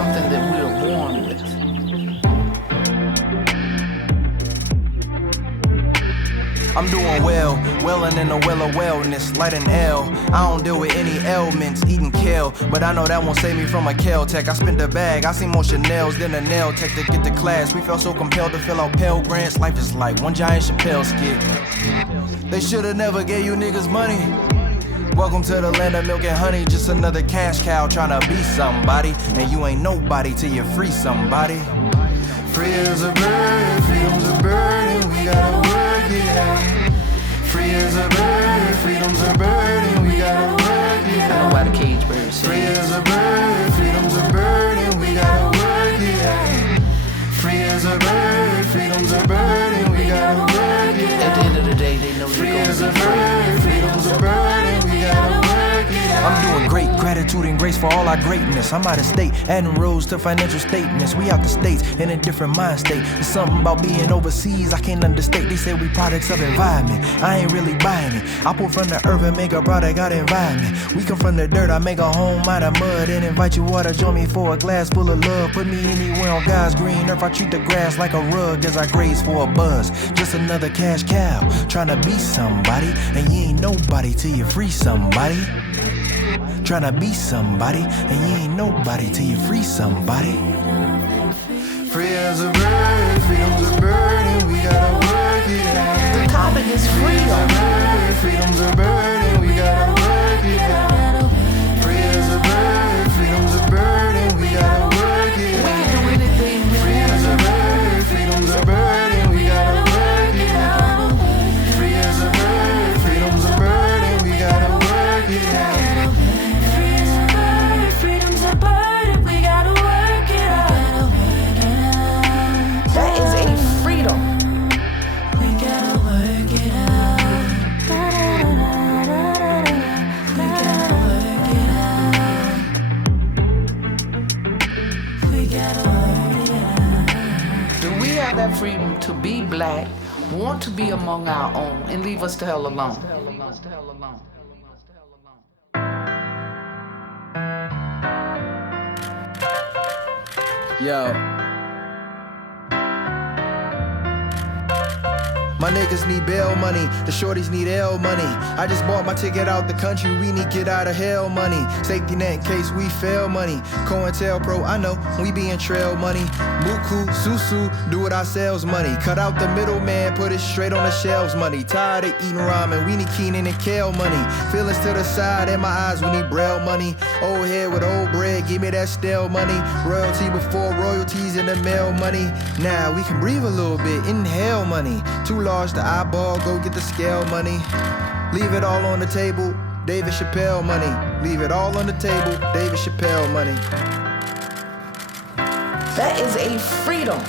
something that we are born with. I'm doing well, wellin' in the well of wellness, light an L. I don't deal with any ailments, eating kale, but I know that won't save me from a Cal-Tech. I spent the bag, I seen more Chanel's than a nail tech to get to class. We felt so compelled to fill out Pell Grants. Life is like one giant Chappelle skit. They should've never gave you niggas money. Welcome to the land of milk and honey, just another cash cow tryna be somebody. And you ain't nobody till you free somebody. Free as a bird, freedom's a burden, we gotta work it out. Free as a bird, freedom's a burden, we gotta work it out. I know why the cage bird said. Free as a bird, freedom's a burden, we gotta work it out. Free as a bird, freedom's a burden, we gotta work it out. At the end of the day, they know Free they're as a gonna be free. bird, freedom's a burden, we gotta work it out. I'm doing great, gratitude and grace for all our greatness. I'm out of state, adding rules to financial statements. We out the states in a different mind state. There's something about being overseas I can't understate. They say we products of environment, I ain't really buying it. I pull from the earth and make a product out of environment. We come from the dirt, I make a home out of mud. And invite you water, join me for a glass full of love. Put me anywhere on God's green earth, I treat the grass like a rug as I graze for a buzz. Just another cash cow, tryna be somebody. And you ain't nobody till you free somebody. Tryna be somebody, and you ain't nobody till you free somebody. Free as a bird, freedom's a burden, we gotta work it out. The topic is freedom. Freedom's a burden, we gotta work it out. Free as a bird, freedom's a burden, we gotta work it We out. can do anything we Free as a want. bird, freedom's a burden, we gotta work it out. Free as a bird, freedom's a burden, we gotta work it out. That is a freedom. We gotta work it out. We gotta work it out. We gotta work it out. Do we have that freedom to be black, want to be among our own, and leave us the hell alone? Yo. My niggas need bail money, the shorties need L money. I just bought my ticket out the country, we need get out of hell money. Safety net in case we fail money. COINTELPRO, I know, we be in trail money. Buku, Susu, do it ourselves money. Cut out the middleman, put it straight on the shelves money. Tired of eating ramen, we need Keenan and Kale money. Feelings to the side, in my eyes, we need Braille money. Old head with old bread, give me that stale money. Royalty before royalties in the mail money. Now we can breathe a little bit, inhale money. Too large to eyeball, go get the scale money. Leave it all on the table, David Chappelle money. Leave it all on the table, David Chappelle money. That is a freedom.